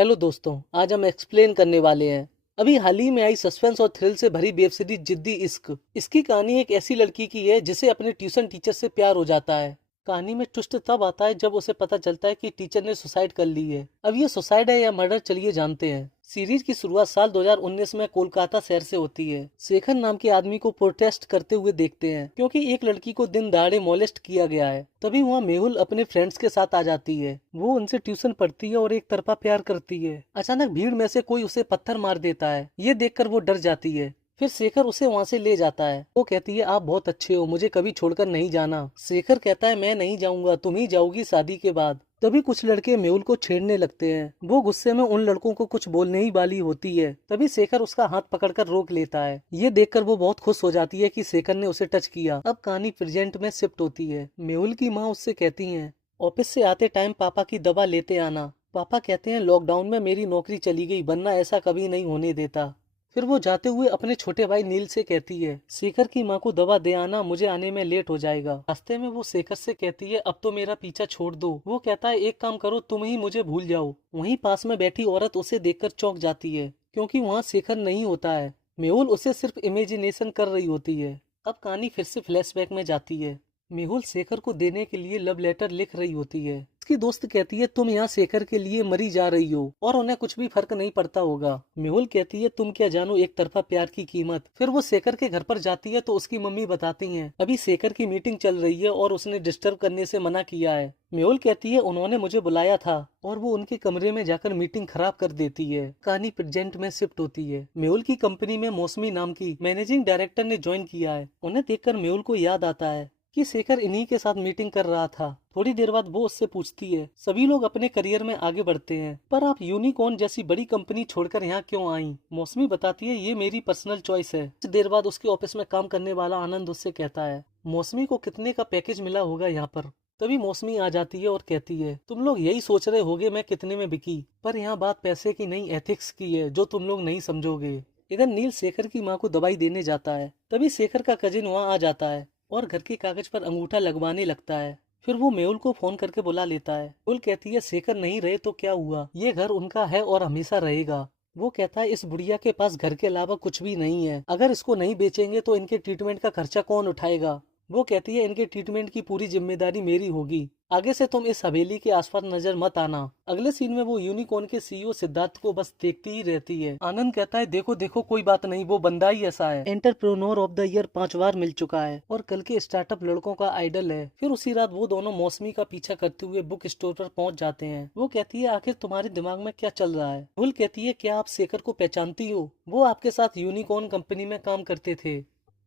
Hello दोस्तों, आज हम एक्सप्लेन करने वाले हैं अभी हाल ही में आई सस्पेंस और थ्रिल से भरी वेब सीरीज जिद्दी इश्क। इसकी कहानी एक ऐसी लड़की की है जिसे अपने ट्यूशन टीचर से प्यार हो जाता है। कहानी में ट्विस्ट तब आता है जब उसे पता चलता है कि टीचर ने सुसाइड कर ली है। अब ये सुसाइड है या मर्डर, चलिए जानते हैं। सीरीज की शुरुआत साल 2019 में कोलकाता शहर से होती है। शेखर नाम के आदमी को प्रोटेस्ट करते हुए देखते हैं क्योंकि एक लड़की को दिन दहाड़े मोलेस्ट किया गया है। तभी वहाँ मेहुल अपने फ्रेंड्स के साथ आ जाती है। वो उनसे ट्यूशन पढ़ती है और एक तरफा प्यार करती है। अचानक भीड़ में से कोई उसे पत्थर मार देता है। ये देखकर वो डर जाती है। फिर शेखर उसे वहां से ले जाता है। वो कहती है, आप बहुत अच्छे हो, मुझे कभी छोड़कर नहीं जाना। शेखर कहता है, मैं नहीं जाऊंगा, तुम ही जाओगी शादी के बाद। तभी कुछ लड़के मेहुल को छेड़ने लगते हैं। वो गुस्से में उन लड़कों को कुछ बोलने ही वाली होती है। तभी शेखर उसका हाथ पकड़कर रोक लेता है। ये देखकर वो बहुत खुश हो जाती है कि शेखर ने उसे टच किया। अब कहानी प्रेजेंट में शिफ्ट होती है। मेहुल की माँ उससे कहती है, ऑफिस से आते टाइम पापा की दवा लेते आना। पापा कहते हैं, लॉकडाउन में मेरी नौकरी चली गई, वरना ऐसा कभी नहीं होने देता। फिर वो जाते हुए अपने छोटे भाई नील से कहती है, शेखर की माँ को दवा दे आना, मुझे आने में लेट हो जाएगा। रास्ते में वो शेखर से कहती है, अब तो मेरा पीछा छोड़ दो। वो कहता है, एक काम करो, तुम ही मुझे भूल जाओ। वहीं पास में बैठी औरत उसे देखकर चौंक जाती है क्योंकि वहाँ शेखर नहीं होता है। मेहुल उसे सिर्फ इमेजिनेशन कर रही होती है। अब कहानी फिर से फ्लैशबैक में जाती है। मेहुल शेखर को देने के लिए लव लेटर लिख रही होती है। उसकी दोस्त कहती है, तुम यहाँ शेखर के लिए मरी जा रही हो और उन्हें कुछ भी फर्क नहीं पड़ता होगा। मेहुल कहती है, तुम क्या जानो एक तरफा प्यार की कीमत। फिर वो शेखर के घर पर जाती है तो उसकी मम्मी बताती हैं, अभी शेखर की मीटिंग चल रही है और उसने डिस्टर्ब करने से मना किया है। मेहुल कहती है, उन्होंने मुझे बुलाया था, और वो उनके कमरे में जाकर मीटिंग खराब कर देती है। कहानी प्रेजेंट में शिफ्ट होती है। मेहुल की कंपनी में मौसमी नाम की मैनेजिंग डायरेक्टर ने ज्वाइन किया है। उन्हें देखकर मेहुल को याद आता है कि शेखर इन्हीं के साथ मीटिंग कर रहा था। थोड़ी देर बाद वो उससे पूछती है, सभी लोग अपने करियर में आगे बढ़ते हैं, पर आप यूनिकॉर्न जैसी बड़ी कंपनी छोड़कर यहाँ क्यों आई? मौसमी बताती है, ये मेरी पर्सनल चॉइस है। कुछ देर बाद उसके ऑफिस में काम करने वाला आनंद उससे कहता है, मौसमी को कितने का पैकेज मिला होगा यहाँ पर। तभी मौसमी आ जाती है और कहती है, तुम लोग यही सोच रहे होगे मैं कितने में बिकी, पर यहाँ बात पैसे की नहीं, एथिक्स की है, जो तुम लोग नहीं समझोगे। इधर नील शेखर की माँ को दवाई देने जाता है। तभी शेखर का कजिन वहाँ आ जाता है और घर के कागज पर अंगूठा लगवाने लगता है। फिर वो मेहुल को फोन करके बुला लेता है। मेहुल कहती है, शेखर नहीं रहे तो क्या हुआ, ये घर उनका है और हमेशा रहेगा। वो कहता है, इस बुढ़िया के पास घर के अलावा कुछ भी नहीं है, अगर इसको नहीं बेचेंगे तो इनके ट्रीटमेंट का खर्चा कौन उठाएगा? वो कहती है, इनके ट्रीटमेंट की पूरी जिम्मेदारी मेरी होगी, आगे से तुम इस हवेली के आसपास नजर मत आना। अगले सीन में वो यूनिकॉर्न के सीईओ सिद्धार्थ को बस देखती ही रहती है। आनंद कहता है, देखो देखो, कोई बात नहीं, वो बंदा ही ऐसा है, एंटरप्रेन्योर ऑफ द ईयर 5 बार मिल चुका है और कल के स्टार्टअप लड़कों का आइडल है। फिर उसी रात वो दोनों मौसमी का पीछा करते हुए बुक स्टोर पर पहुंच जाते हैं। वो कहती है, आखिर तुम्हारे दिमाग में क्या चल रहा है? भूल कहती है, क्या आप शेखर को पहचानती हो? वो आपके साथ यूनिकॉर्न कंपनी में काम करते थे।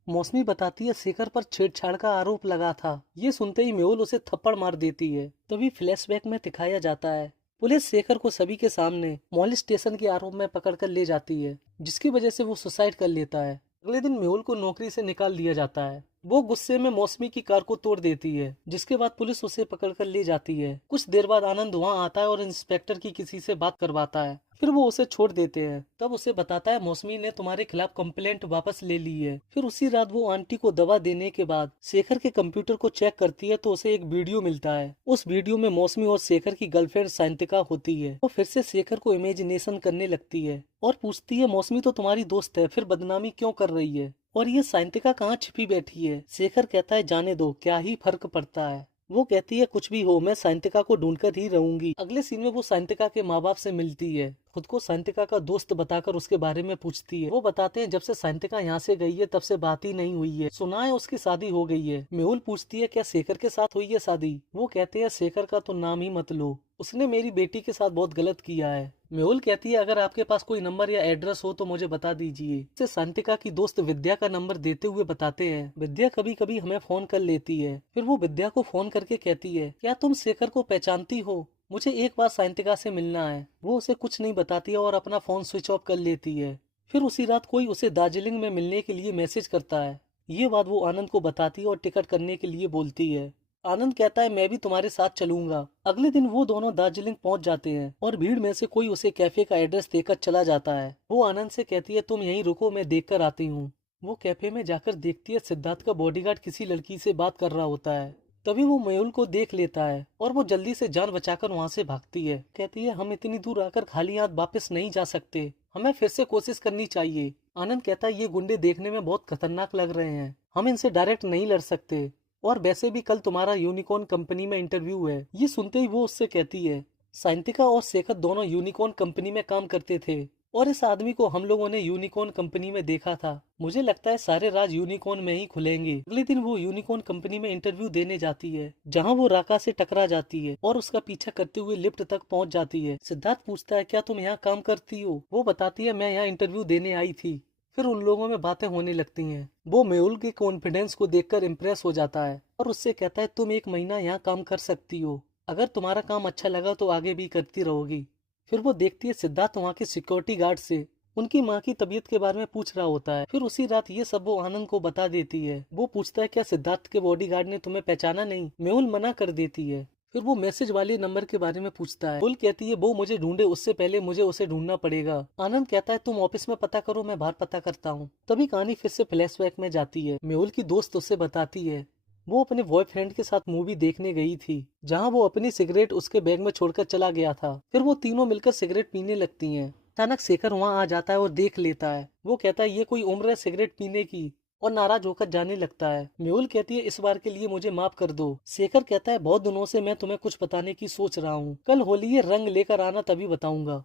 मौसमी बताती है, शेखर पर छेड़छाड़ का आरोप लगा था। ये सुनते ही मेहुल उसे थप्पड़ मार देती है। तभी फ्लैशबैक में दिखाया जाता है, पुलिस शेखर को सभी के सामने मॉलेस्टेशन के आरोप में पकड़कर ले जाती है, जिसकी वजह से वो सुसाइड कर लेता है। अगले दिन मेहुल को नौकरी से निकाल दिया जाता है। वो गुस्से में मौसमी की कार को तोड़ देती है, जिसके बाद पुलिस उसे पकड़कर ले जाती है। कुछ देर बाद आनंद वहाँ आता है और इंस्पेक्टर की किसी से बात करवाता है। फिर वो उसे छोड़ देते हैं। तब उसे बताता है, मौसमी ने तुम्हारे खिलाफ कंप्लेंट वापस ले ली है। फिर उसी रात वो आंटी को दवा देने के बाद शेखर के कंप्यूटर को चेक करती है तो उसे एक वीडियो मिलता है। उस वीडियो में मौसमी और शेखर की गर्लफ्रेंड साइंतिका होती है। वो फिर से शेखर को इमेजिनेशन करने लगती है और पूछती है, मौसमी तो तुम्हारी दोस्त है, फिर बदनामी क्यों कर रही है, और ये साइंतिका कहाँ छिपी बैठी है? शेखर कहता है, जाने दो, क्या ही फर्क पड़ता है। वो कहती है, कुछ भी हो, मैं साइंतिका को ढूंढकर ही रहूंगी। अगले सीन में वो साइंतिका के माँ बाप से मिलती है। खुद को साइंतिका का दोस्त बताकर उसके बारे में पूछती है। वो बताते हैं, जब से साइंतिका यहाँ से गई है तब से बात ही नहीं हुई है, सुना है उसकी शादी हो गई है। मेहुल पूछती है, क्या शेखर के साथ हुई है शादी? वो कहते हैं, शेखर का तो नाम ही मत लो, उसने मेरी बेटी के साथ बहुत गलत किया है। मेहुल कहती है, अगर आपके पास कोई नंबर या एड्रेस हो तो मुझे बता दीजिए। इसे शांतिका की दोस्त विद्या का नंबर देते हुए बताते हैं। विद्या कभी कभी हमें फोन कर लेती है। फिर वो विद्या को फोन करके कहती है, क्या तुम शेखर को पहचानती हो? मुझे एक बार साइंतिका से मिलना है। वो उसे कुछ नहीं बताती है और अपना फोन स्विच ऑफ कर लेती है। फिर उसी रात कोई उसे दार्जिलिंग में मिलने के लिए मैसेज करता है। ये बात वो आनंद को बताती है और टिकट करने के लिए बोलती है। आनंद कहता है, मैं भी तुम्हारे साथ चलूंगा। अगले दिन वो दोनों दार्जिलिंग पहुंच जाते हैं और भीड़ में से कोई उसे कैफे का एड्रेस देकर चला जाता है। वो आनंद से कहती है, तुम यहीं रुको, मैं देख कर आती हूँ। वो कैफे में जाकर देखती है, सिद्धार्थ का बॉडीगार्ड किसी लड़की से बात कर रहा होता है। तभी वो मेहुल को देख लेता है और वो जल्दी से जान बचाकर वहाँ से भागती है। कहती है हम इतनी दूर आकर खाली हाथ वापस नहीं जा सकते, हमें फिर से कोशिश करनी चाहिए। आनंद कहता है ये गुंडे देखने में बहुत खतरनाक लग रहे हैं, हम इनसे डायरेक्ट नहीं लड़ सकते, और वैसे भी कल तुम्हारा यूनिकॉर्न कंपनी में इंटरव्यू है। ये सुनते ही वो उससे कहती है साइंटिका और शेखर दोनों यूनिकॉर्न कंपनी में काम करते थे और इस आदमी को हम लोगों ने यूनिकॉर्न कंपनी में देखा था। मुझे लगता है सारे राज यूनिकॉर्न में ही खुलेंगे। अगले दिन वो यूनिकॉर्न कंपनी में इंटरव्यू देने जाती है, जहां वो राका से टकरा जाती है और उसका पीछा करते हुए लिफ्ट तक पहुंच जाती है। सिद्धार्थ पूछता है क्या तुम यहाँ काम करती हो? वो बताती है मैं यहाँ इंटरव्यू देने आई थी। फिर उन लोगों में बातें होने लगती हैं। वो मेहुल के कॉन्फिडेंस को देखकर इम्प्रेस हो जाता है और उससे कहता है तुम 1 महीना यहाँ काम कर सकती हो, अगर तुम्हारा काम अच्छा लगा तो आगे भी करती रहोगी। फिर वो देखती है सिद्धार्थ वहाँ के सिक्योरिटी गार्ड से उनकी माँ की तबीयत के बारे में पूछ रहा होता है। फिर उसी रात ये सब वो आनंद को बता देती है। वो पूछता है क्या सिद्धार्थ के बॉडीगार्ड ने तुम्हें पहचाना नहीं? मेहुल मना कर देती है। फिर वो मैसेज वाले नंबर के बारे में पूछता है। बुल कहती है वो मुझे ढूंढे उससे पहले मुझे उसे ढूंढना पड़ेगा। आनंद कहता है तुम ऑफिस में पता करो, मैं बाहर पता करता हूँ। तभी कहानी फिर से फ्लैशबैक में जाती है। मेहुल की दोस्त उससे बताती है वो अपने बॉयफ्रेंड के साथ मूवी देखने गई थी, जहां वो अपनी सिगरेट उसके बैग में छोड़कर चला गया था। फिर वो तीनों मिलकर सिगरेट पीने लगती हैं। अचानक शेखर वहां आ जाता है और देख लेता है। वो कहता है ये कोई उम्र है सिगरेट पीने की, और नाराज होकर जाने लगता है। मेहुल कहती है इस बार के लिए मुझे माफ कर दो। शेखर कहता है बहुत दिनों से मैं तुम्हें कुछ बताने की सोच रहा हूँ, कल होली है, रंग लेकर आना तभी बताऊंगा।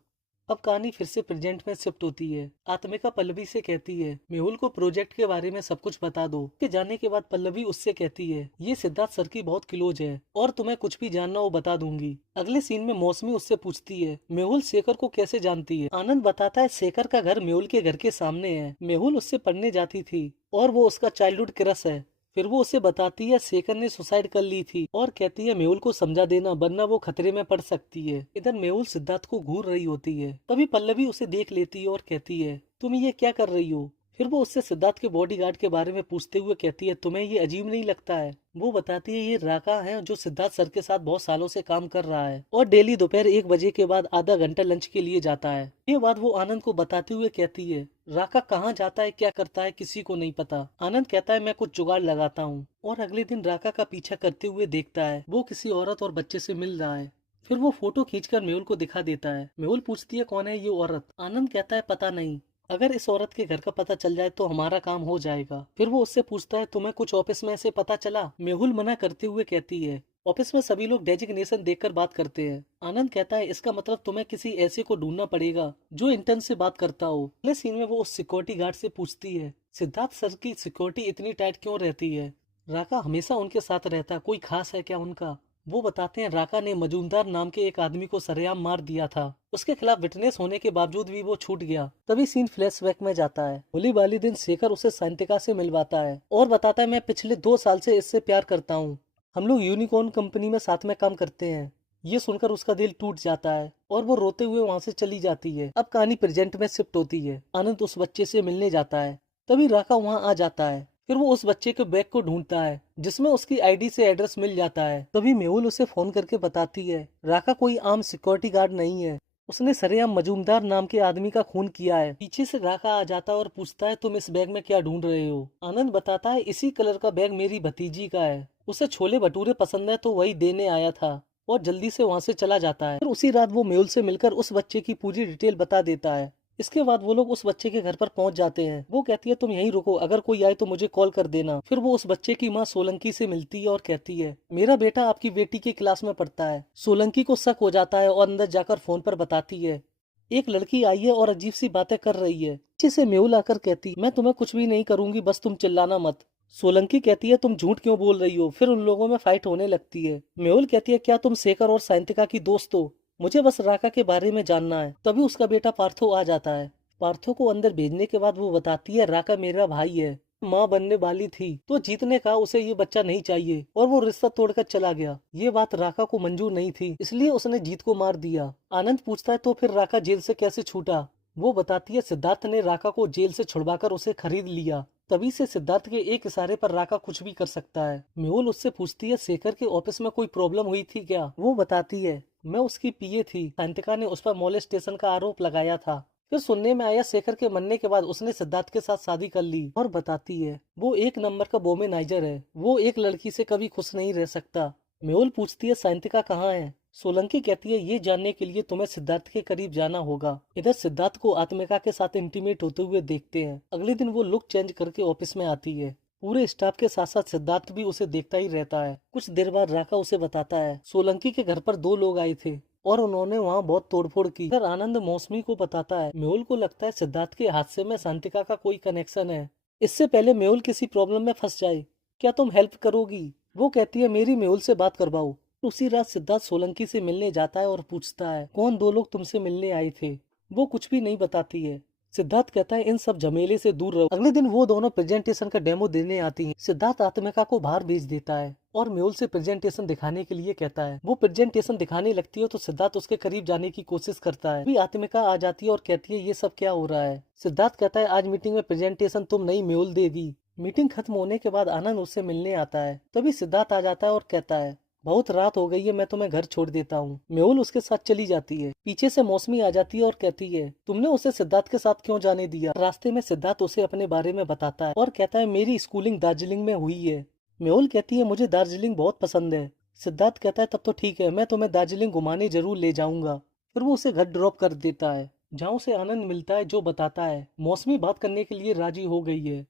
अब कहानी फिर से प्रेजेंट में शिफ्ट होती है। आत्मिका पल्लवी से कहती है मेहुल को प्रोजेक्ट के बारे में सब कुछ बता दो। के जाने के बाद पल्लवी उससे कहती है ये सिद्धार्थ सर की बहुत क्लोज है और तुम्हें कुछ भी जानना हो बता दूंगी। अगले सीन में मौसमी उससे पूछती है मेहुल शेखर को कैसे जानती है? आनंद बताता है शेखर का घर मेहुल के घर के सामने है। मेहुल उससे पढ़ने जाती थी और वो उसका चाइल्डहुड क्रश है। फिर वो उसे बताती है शेखर ने सुसाइड कर ली थी और कहती है मेहुल को समझा देना वरना वो खतरे में पड़ सकती है। इधर मेहुल सिद्धार्थ को घूर रही होती है। तभी पल्लवी उसे देख लेती है और कहती है तुम ये क्या कर रही हो? फिर वो उससे सिद्धार्थ के बॉडीगार्ड के बारे में पूछते हुए कहती है तुम्हें ये अजीब नहीं लगता है? वो बताती है ये राका है जो सिद्धार्थ सर के साथ बहुत सालों से काम कर रहा है और डेली दोपहर 1 बजे के बाद आधा घंटा लंच के लिए जाता है। ये बात वो आनंद को बताते हुए कहती है राका कहाँ जाता है क्या करता है किसी को नहीं पता। आनंद कहता है मैं कुछ जुगाड़ लगाता हूँ, और अगले दिन राका का पीछा करते हुए देखता है वो किसी औरत और बच्चे से मिल रहा है। फिर वो फोटो खींचकर मेहुल को दिखा देता है। मेहुल पूछती है कौन है ये औरत? आनंद कहता है पता नहीं, अगर इस औरत के घर का पता चल जाए तो हमारा काम हो जाएगा। फिर वो उससे पूछता है तुम्हें कुछ ऑफिस में ऐसे पता चला? मेहुल मना करते हुए कहती है ऑफिस में सभी लोग डेजिग्नेशन देखकर बात करते हैं। आनंद कहता है इसका मतलब तुम्हें किसी ऐसे को ढूंढना पड़ेगा जो इंटर्न से बात करता हो। अगले सीन में वो उस सिक्योरिटी गार्ड से पूछती है सिद्धार्थ सर की सिक्योरिटी इतनी टाइट क्यों रहती है? राका हमेशा उनके साथ रहता, कोई खास है क्या उनका? वो बताते हैं राका ने मजूमदार नाम के एक आदमी को सरेआम मार दिया था, उसके खिलाफ विटनेस होने के बावजूद भी वो छूट गया। तभी सीन फ्लैशबैक में जाता है। होली वाले दिन शेखर उसे साइंटिका से मिलवाता है और बताता है मैं पिछले 2 साल से इससे प्यार करता हूँ, हम लोग यूनिकॉर्न कंपनी में साथ में काम करते हैं। ये सुनकर उसका दिल टूट जाता है और वो रोते हुए वहाँ से चली जाती है। अब कहानी प्रेजेंट में शिफ्ट होती है। आनंद उस बच्चे से मिलने जाता है। तभी राका वहाँ आ जाता है। फिर वो उस बच्चे के बैग को ढूंढता है जिसमें उसकी आईडी से एड्रेस मिल जाता है। तभी मेहुल उसे फोन करके बताती है राका कोई आम सिक्योरिटी गार्ड नहीं है, उसने सरेआम मजूमदार नाम के आदमी का खून किया है। पीछे से राका आ जाता है और पूछता है तुम इस बैग में क्या ढूंढ रहे हो? आनंद बताता है इसी कलर का बैग मेरी भतीजी का है, उसे छोले भटूरे पसंद है तो वही देने आया था, और जल्दी से वहाँ से चला जाता है। फिर उसी रात वो मेहुल से मिलकर उस बच्चे की पूरी डिटेल बता देता है। इसके बाद वो लोग उस बच्चे के घर पर पहुंच जाते हैं। वो कहती है तुम यहीं रुको, अगर कोई आए तो मुझे कॉल कर देना। फिर वो उस बच्चे की माँ सोलंकी से मिलती है और कहती है मेरा बेटा आपकी बेटी की क्लास में पढ़ता है। सोलंकी को शक हो जाता है और अंदर जाकर फोन पर बताती है एक लड़की आई है और अजीब सी बातें कर रही है। पीछे से मेहुल आकर कहती मैं तुम्हें कुछ भी नहीं करूंगी, बस तुम चिल्लाना मत। सोलंकी कहती है तुम झूठ क्यों बोल रही हो? फिर उन लोगों में फाइट होने लगती है। मेहुल कहती है क्या तुम शेखर और साइंटिका की दोस्त हो? मुझे बस राका के बारे में जानना है। तभी उसका बेटा पार्थो आ जाता है। पार्थो को अंदर भेजने के बाद वो बताती है राका मेरा भाई है, माँ बनने वाली थी तो जीतने का उसे ये बच्चा नहीं चाहिए और वो रिश्ता तोड़कर चला गया। ये बात राका को मंजूर नहीं थी, इसलिए उसने जीत को मार दिया। आनंद पूछता है तो फिर राका जेल से कैसे छूटा? वो बताती है सिद्धार्थ ने राका को जेल से छुड़वाकर उसे खरीद लिया। तभी से सिद्धार्थ के एक इशारे पर राका कुछ भी कर सकता है। मेहुल उससे पूछती है शेखर के ऑफिस में कोई प्रॉब्लम हुई थी क्या? वो बताती है मैं उसकी पीए थी, साइंटिका ने उस पर मोलेस्टेशन का आरोप लगाया था। फिर सुनने में आया शेखर के मरने के बाद उसने सिद्धार्थ के साथ शादी कर ली और बताती है वो एक नंबर का वोमेनाइजर है, वो एक लड़की से कभी खुश नहीं रह सकता। मेहुल पूछती है साइंतिका कहाँ है। सोलंकी कहती है ये जानने के लिए तुम्हें सिद्धार्थ के करीब जाना होगा। इधर सिद्धार्थ को आत्मिका के साथ इंटीमेट होते हुए देखते हैं। अगले दिन वो लुक चेंज करके ऑफिस में आती है। पूरे स्टाफ के साथ साथ सिद्धार्थ भी उसे देखता ही रहता है। कुछ देर बाद राका उसे बताता है सोलंकी के घर पर 2 लोग आए थे और उन्होंने वहाँ बहुत तोड़फोड़ की। इधर आनंद मौसमी को बताता है मेहुल को लगता है सिद्धार्थ के हादसे में शांतिका का कोई कनेक्शन है। इससे पहले मेहुल किसी प्रॉब्लम में फंस जाए, क्या तुम हेल्प करोगी? वो कहती है मेरी मेहुल से बात करवाओ। उसी रात सिद्धार्थ सोलंकी से मिलने जाता है और पूछता है कौन 2 लोग तुमसे मिलने आए थे। वो कुछ भी नहीं बताती है। सिद्धार्थ कहता है इन सब झमेले से दूर रहो। अगले दिन वो दोनों प्रेजेंटेशन का डेमो देने आती हैं। सिद्धार्थ आत्मिका को बाहर भेज देता है और मेहुल से प्रेजेंटेशन दिखाने के लिए कहता है। वो प्रेजेंटेशन दिखाने लगती है तो सिद्धार्थ उसके करीब जाने की कोशिश करता है। अभी आत्मिका आ जाती है और कहती है ये सब क्या हो रहा है। सिद्धार्थ कहता है आज मीटिंग में प्रेजेंटेशन तुम नहीं मेहुल देगी। मीटिंग खत्म होने के बाद आनंद उससे मिलने आता है। तभी सिद्धार्थ आ जाता है और कहता है बहुत रात हो गई है, मैं तुम्हें घर छोड़ देता हूँ। मेहुल उसके साथ चली जाती है। पीछे से मौसमी आ जाती है और कहती है तुमने उसे सिद्धार्थ के साथ क्यों जाने दिया। रास्ते में सिद्धार्थ उसे अपने बारे में बताता है और कहता है मेरी स्कूलिंग दार्जिलिंग में हुई है। मेहुल कहती है मुझे दार्जिलिंग बहुत पसंद है। सिद्धार्थ कहता है तब तो ठीक है, मैं तुम्हें दार्जिलिंग घुमाने जरूर ले जाऊंगा। फिर वो उसे घर ड्रॉप कर देता है जहाँ उसे आनंद मिलता है जो बताता है मौसमी बात करने के लिए राजी हो गई है।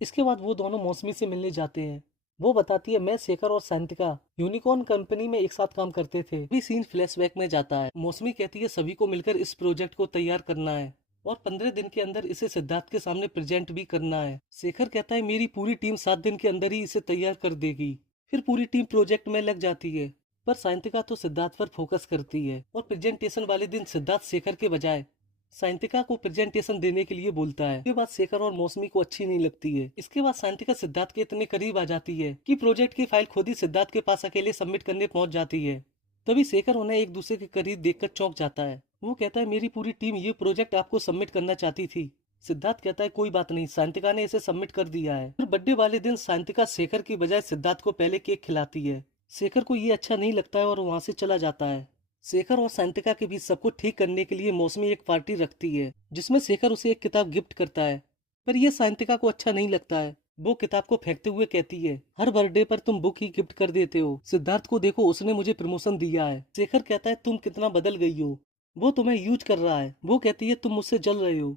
इसके बाद वो दोनों मौसमी से मिलने जाते हैं। वो बताती है मैं शेखर और शांतिका यूनिकॉर्न कंपनी में एक साथ काम करते थे। अभी सीन फ्लैशबैक में जाता है। मौसमी कहती है सभी को मिलकर इस प्रोजेक्ट को तैयार करना है और 15 दिन के अंदर इसे सिद्धार्थ के सामने प्रेजेंट भी करना है। शेखर कहता है मेरी पूरी टीम 7 दिन के अंदर ही इसे तैयार कर देगी। फिर पूरी टीम प्रोजेक्ट में लग जाती है पर शांतिका तो सिद्धार्थ पर फोकस करती है और प्रेजेंटेशन वाले दिन सिद्धार्थ शेखर के बजाय साइंतिका को प्रेजेंटेशन देने के लिए बोलता है। ये बात शेखर और मौसमी को अच्छी नहीं लगती है। इसके बाद साइंतिका सिद्धार्थ के इतने करीब आ जाती है कि प्रोजेक्ट की फाइल खुद ही सिद्धार्थ के पास अकेले सबमिट करने पहुंच जाती है। तभी शेखर उन्हें एक दूसरे के करीब देखकर चौंक जाता है। वो कहता है मेरी पूरी टीम ये प्रोजेक्ट आपको सबमिट करना चाहती थी। सिद्धार्थ कहता है कोई बात नहीं, शांतिका ने इसे सबमिट कर दिया है। फिर बर्थडे वाले दिन शांतिका शेखर की बजाय सिद्धार्थ को पहले केक खिलाती है। शेखर को ये अच्छा नहीं लगता है और वहाँ से चला जाता है। शेखर और शांतिका के बीच सब कुछ ठीक करने के लिए मौसमी एक पार्टी रखती है जिसमें शेखर उसे एक किताब गिफ्ट करता है पर यह शांतिका को अच्छा नहीं लगता है। वो किताब को फेंकते हुए कहती है हर बर्थडे पर तुम बुक ही गिफ्ट कर देते हो। सिद्धार्थ को देखो, उसने मुझे प्रमोशन दिया है। शेखर कहता है तुम कितना बदल गई हो, वो तुम्हें यूज कर रहा है। वो कहती है तुम मुझसे जल रहे हो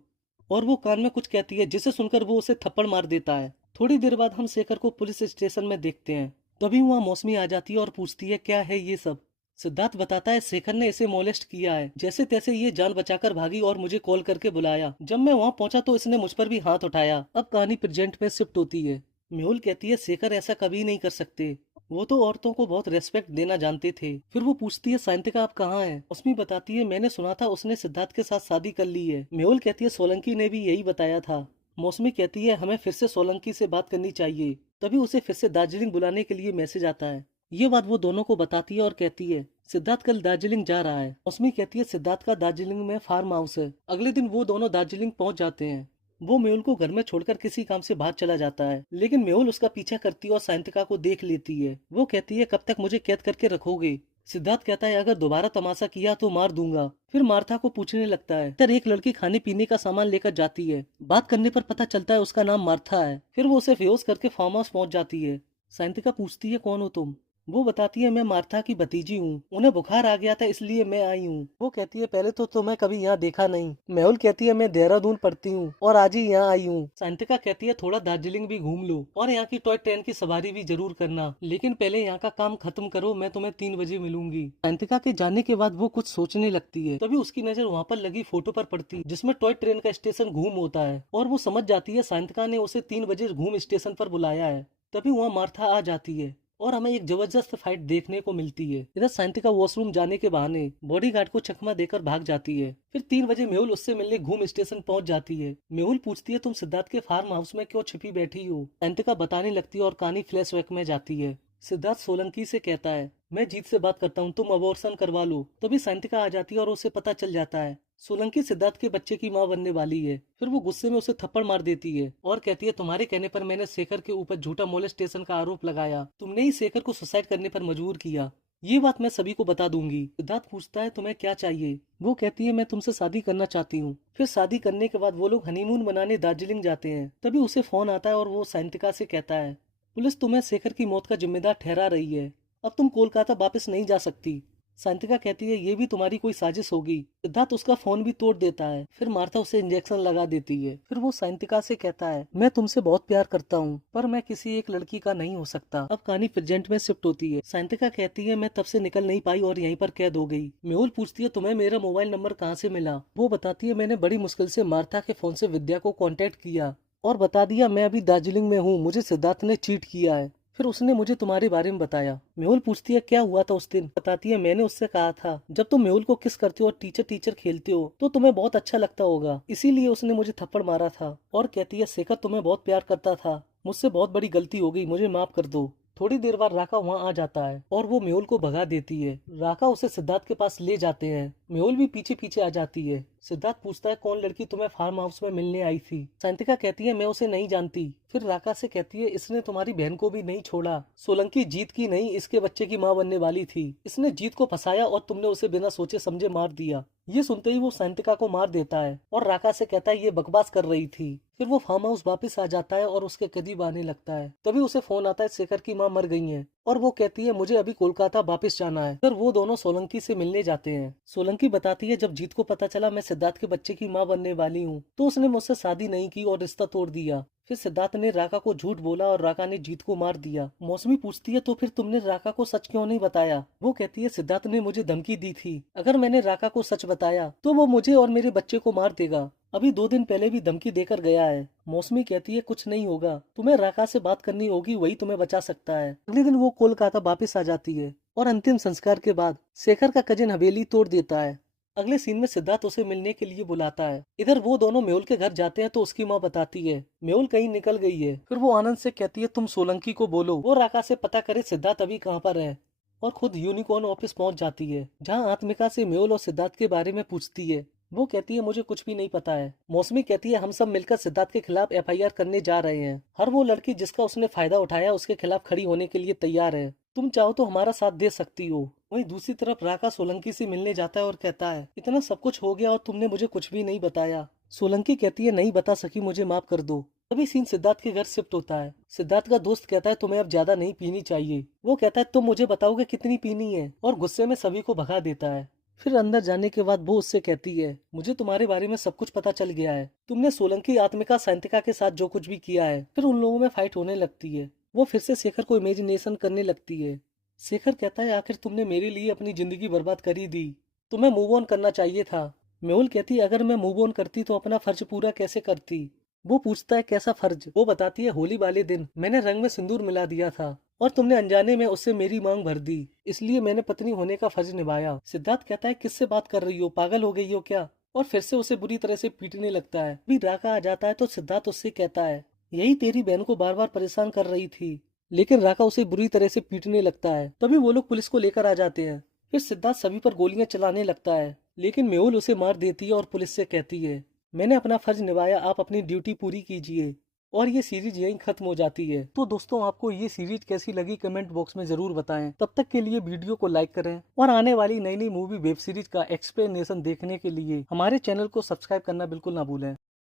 और वो कान में कुछ कहती है जिसे सुनकर वो उसे थप्पड़ मार देता है। थोड़ी देर बाद हम शेखर को पुलिस स्टेशन में देखते हैं। तभी वहाँ मौसमी आ जाती है और पूछती है क्या है ये सब। सिद्धार्थ बताता है शेखर ने इसे मोलेस्ट किया है, जैसे तैसे ये जान बचाकर भागी और मुझे कॉल करके बुलाया। जब मैं वहाँ पहुंचा तो इसने मुझ पर भी हाथ उठाया। अब कहानी प्रेजेंट में शिफ्ट होती है। मेहुल कहती है शेखर ऐसा कभी नहीं कर सकते, वो तो औरतों को बहुत रेस्पेक्ट देना जानते थे। फिर वो पूछती है शांतिका आप कहाँ हैं। उसमी बताती है मैंने सुना था उसने सिद्धार्थ के साथ शादी कर ली है। मेहुल कहती है सोलंकी ने भी यही बताया था। मौसमी कहती है हमें फिर से सोलंकी से बात करनी चाहिए। तभी उसे फिर से दार्जिलिंग बुलाने के लिए मैसेज आता है। ये बात वो दोनों को बताती है और कहती है सिद्धार्थ कल दार्जिलिंग जा रहा है। मौसमी कहती है सिद्धार्थ का दार्जिलिंग में फार्म हाउस है। अगले दिन वो दोनों दार्जिलिंग पहुंच जाते हैं। वो मेहुल को घर में छोड़कर किसी काम से बाहर चला जाता है, लेकिन मेहुल उसका पीछा करती है और शांतिका को देख लेती है। वो कहती है कब तक मुझे कैद करके रखोगे। सिद्धार्थ कहता है अगर दोबारा तमाशा किया तो मार दूंगा। फिर मार्था को पूछने लगता है। इधर एक लड़की खाने पीने का सामान लेकर जाती है। बात करने पर पता चलता है उसका नाम मार्था है। फिर वो उसे बेहोश करके फार्म हाउस पहुंच जाती है। शांतिका पूछती है कौन हो तुम। वो बताती है मैं मार्था की भतीजी हूँ, उन्हें बुखार आ गया था इसलिए मैं आई हूँ। वो कहती है पहले तो तुम्हें कभी यहाँ देखा नहीं। मेहुल कहती है मैं देहरादून पढ़ती हूँ और आज ही यहाँ आई हूँ। शांतिका कहती है थोड़ा दार्जिलिंग भी घूम लो और यहाँ की टॉय ट्रेन की सवारी भी जरूर करना, लेकिन पहले यहाँ का काम खत्म करो, मैं तुम्हें 3 बजे मिलूंगी। शांतिका के जाने के बाद वो कुछ सोचने लगती है। तभी उसकी नजर वहाँ पर लगी फोटो पर पड़ती है जिसमें टॉय ट्रेन का स्टेशन घूम होता है और वो समझ जाती है शांतिका ने उसे 3 बजे घूम स्टेशन पर बुलाया है। तभी वहाँ मार्था आ जाती है और हमें एक जबरदस्त फाइट देखने को मिलती है। इधर शांतिका वॉशरूम जाने के बहाने बॉडीगार्ड को चकमा देकर भाग जाती है। फिर 3 बजे मेहुल उससे मिलने घूम स्टेशन पहुंच जाती है। मेहुल पूछती है तुम सिद्धार्थ के फार्म हाउस में क्यों छिपी बैठी हो। शांतिका बताने लगती है और कहानी फ्लैशबैक में जाती है। सिद्धार्थ सोलंकी से कहता है मैं जीत से बात करता हूँ, तुम अबॉर्शन करवा लो। तभी शांतिका आ जाती है और उसे पता चल जाता है सोलंकी सिद्धार्थ के बच्चे की मां बनने वाली है। फिर वो गुस्से में उसे थप्पड़ मार देती है और कहती है तुम्हारे कहने पर मैंने शेखर के ऊपर झूठा मोलेस्टेशन का आरोप लगाया, तुमने ही शेखर को सुसाइड करने पर मजबूर किया। ये बात मैं सभी को बता दूंगी। सिद्धार्थ पूछता है तुम्हें क्या चाहिए। वो कहती है मैं तुमसे शादी करना चाहती हूँ। फिर शादी करने के बाद वो लोग हनीमून मनाने दार्जिलिंग जाते हैं। तभी उसे फोन आता है और वो साइंटिका से कहता है पुलिस तुम्हें शेखर की मौत का जिम्मेदार ठहरा रही है। अब तुम कोलकाता वापस नहीं जा सकती। सांतिका कहती है ये भी तुम्हारी कोई साजिश होगी। सिद्धार्थ उसका फोन भी तोड़ देता है। फिर मार्था उसे इंजेक्शन लगा देती है। फिर वो सांतिका से कहता है मैं तुमसे बहुत प्यार करता हूँ पर मैं किसी एक लड़की का नहीं हो सकता। अब कहानी प्रेजेंट में शिफ्ट होती है। सांतिका कहती है मैं तब से निकल नहीं पाई और यहीं पर कैद हो गई। मेहुल पूछती है तुम्हें मेरा मोबाइल नंबर कहाँ से मिला। वो बताती है मैंने बड़ी मुश्किल से मार्था के फोन से विद्या को कॉन्टेक्ट किया और बता दिया मैं अभी दार्जिलिंग में हूँ, मुझे सिद्धार्थ ने चीट किया है। फिर उसने मुझे तुम्हारे बारे में बताया। मेहुल पूछती है क्या हुआ था उस दिन। बताती है मैंने उससे कहा था जब तुम मेहुल को किस करते हो और टीचर टीचर खेलते हो तो तुम्हें बहुत अच्छा लगता होगा, इसीलिए उसने मुझे थप्पड़ मारा था। और कहती है शेखर तुम्हें बहुत प्यार करता था, मुझसे बहुत बड़ी गलती हो गई, मुझे माफ कर दो। थोड़ी देर बाद राका वहाँ आ जाता है और वो मेहुल को भगा देती है। राका उसे सिद्धार्थ के पास ले जाते हैं। मेहुल भी पीछे पीछे आ जाती है। सिद्धार्थ पूछता है कौन लड़की तुम्हें फार्म हाउस में मिलने आई थी। सांतिका कहती है मैं उसे नहीं जानती। फिर राका से कहती है इसने तुम्हारी बहन को भी नहीं छोड़ा। सोलंकी जीत की नहीं इसके बच्चे की माँ बनने वाली थी। इसने जीत को फंसाया और तुमने उसे बिना सोचे समझे मार दिया। ये सुनते ही वो सांतिका को मार देता है और राका से कहता है ये बकवास कर रही थी। फिर वो फार्म हाउस वापस आ जाता है और उसके करीब आने लगता है। तभी उसे फोन आता है शेखर की माँ मर गई है और वो कहती है मुझे अभी कोलकाता वापस जाना है। फिर वो दोनों सोलंकी से मिलने जाते हैं। सोलंकी बताती है जब जीत को पता चला मैं सिद्धार्थ के बच्चे की माँ बनने वाली हूँ तो उसने मुझसे शादी नहीं की और रिश्ता तोड़ दिया। फिर सिद्धार्थ ने राका को झूठ बोला और राका ने जीत को मार दिया। मौसमी पूछती है तो फिर तुमने राका को सच क्यों नहीं बताया। वो कहती है सिद्धार्थ ने मुझे धमकी दी थी, अगर मैंने राका को सच बताया तो वो मुझे और मेरे बच्चे को मार देगा। अभी 2 दिन पहले भी धमकी देकर गया है। मौसमी कहती है कुछ नहीं होगा, तुम्हें राका से बात करनी होगी, वही तुम्हें बचा सकता है। अगले दिन वो कोलकाता वापस आ जाती है और अंतिम संस्कार के बाद शेखर का कजिन हवेली तोड़ देता है। अगले सीन में सिद्धार्थ उसे मिलने के लिए बुलाता है। इधर वो दोनों मेहुल के घर जाते हैं तो उसकी माँ बताती है मेहुल कहीं निकल गई है। फिर वो आनंद से कहती है तुम सोलंकी को बोलो वो राका से पता करे सिद्धार्थ अभी कहाँ पर है और खुद यूनिकॉर्न ऑफिस पहुंच जाती है जहाँ आत्मिका से मेहुल और सिद्धार्थ के बारे में पूछती है। वो कहती है मुझे कुछ भी नहीं पता है। मौसमी कहती है हम सब मिलकर सिद्धार्थ के खिलाफ एफआईआर करने जा रहे हैं। हर वो लड़की जिसका उसने फायदा उठाया उसके खिलाफ खड़ी होने के लिए तैयार है। तुम चाहो तो हमारा साथ दे सकती हो। वहीं दूसरी तरफ राका सोलंकी से मिलने जाता है और कहता है इतना सब कुछ हो गया और तुमने मुझे कुछ भी नहीं बताया। सोलंकी कहती है नहीं बता सकी, मुझे माफ कर दो। तभी सीन सिद्धार्थ के घर शिफ्ट होता है। सिद्धार्थ का दोस्त कहता है तुम्हें अब ज्यादा नहीं पीनी चाहिए। वो कहता है तुम मुझे बताओगे कितनी पीनी है और गुस्से में सभी को भगा देता है। फिर अंदर जाने के बाद वो उससे कहती है मुझे तुम्हारे बारे में सब कुछ पता चल गया है। तुमने सोलंकी आत्मिका सांतिका के साथ जो कुछ भी किया है। फिर उन लोगों में फाइट होने लगती है। वो फिर से शेखर को इमेजिनेशन करने लगती है। शेखर कहता है आखिर तुमने मेरे लिए अपनी जिंदगी बर्बाद कर ही दी, तुम्हें मूव ऑन करना चाहिए था। मेहुल कहती अगर मैं मूव ऑन करती तो अपना फर्ज पूरा कैसे करती। वो पूछता है कैसा फर्ज। वो बताती है होली वाले दिन मैंने रंग में सिंदूर मिला दिया था और तुमने अनजाने में उससे मेरी मांग भर दी, इसलिए मैंने पत्नी होने का फर्ज निभाया। सिद्धार्थ कहता है किससे बात कर रही हो, पागल हो गई हो क्या। और फिर से उसे बुरी तरह से पीटने लगता है। भी राका आ जाता है तो सिद्धार्थ उससे कहता है यही तेरी बहन को बार बार परेशान कर रही थी। लेकिन राका उसे बुरी तरह से पीटने लगता है। तभी वो लोग पुलिस को लेकर आ जाते हैं। फिर सिद्धार्थ सभी पर गोलियां चलाने लगता है लेकिन मेहुल उसे मार देती है और पुलिस से कहती है मैंने अपना फर्ज निभाया, आप अपनी ड्यूटी पूरी कीजिए। और ये सीरीज यहीं खत्म हो जाती है। तो दोस्तों आपको ये सीरीज कैसी लगी कमेंट बॉक्स में जरूर बताएं। तब तक के लिए वीडियो को लाइक करें और आने वाली नई नई मूवी वेब सीरीज का एक्सप्लेनेशन देखने के लिए हमारे चैनल को सब्सक्राइब करना बिल्कुल ना भूलें।